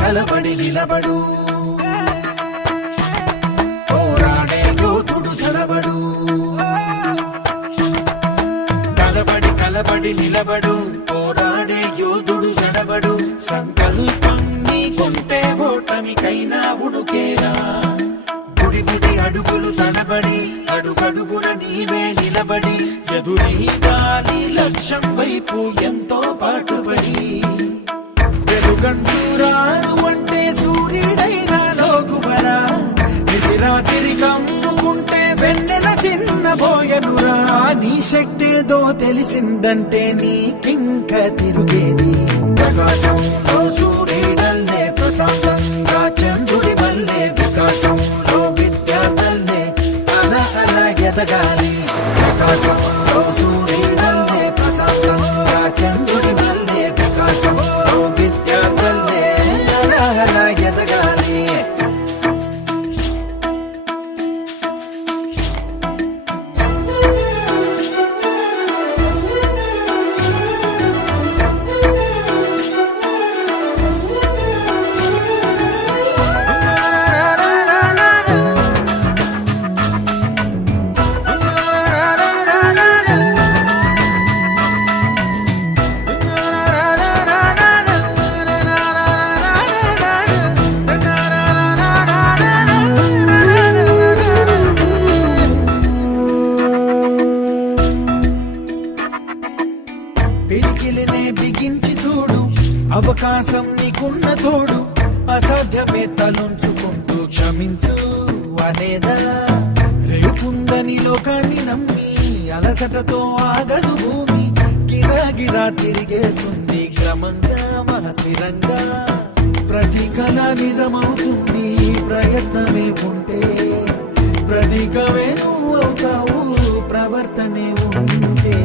కలబడి నిలబడు పోరాడే యోధుడు చడబడు. కలబడి నిలబడు పోరాడే యోధుడు చడబడు. సంకల్పం నీకుంటే ఓటమికైనా ఉణుకేలా. బుడి అడుగులు తడబడి అడుగడుగున నీవే నిలబడి ఎదురీదాలి లక్ష్యం వైపు ఎంతో పాటుపడి. వెలుగంటూరాను అంటే సూర్యుడైనా లోకువరా. నిసిరాతిరి కమ్ముకుంటే వెన్నెల చిన్నబోయనురా. నీ శక్తేదో తెలిసిందంటే నీకింక తిరుగేది. ప్రకాశంలో సూర్యుడల్లే ప్రశాంతంగా చంద్రుడి వల్లే. వికాసంలో విద్యార్థులే అల ఎదగాలి. ప్రకాశంలో సూర్యుడల్లే ప్రశాంతంగా చంద్రుడి వల్లే. వికాసంలో విద్యార్థులే అల ఎదగాలి. పిడికిలినే బిగించి చూడు, అవకాశం నీకున్న తోడు. అసాధ్యమే తలుంచుకుంటూ క్షమించు అనేదా. రేపుందని లోకాన్ని నమ్మి అలసటతో ఆగదు భూమి. గిరాగిరా తిరిగేస్తుంది క్రమంగా మహస్థిరంగా. ప్రతి కళ నిజమవుతుంది ప్రయత్నమే ఉంటే. ప్రతీకమే నువ్వు అవుతావు ప్రవర్తనే ఉంటే.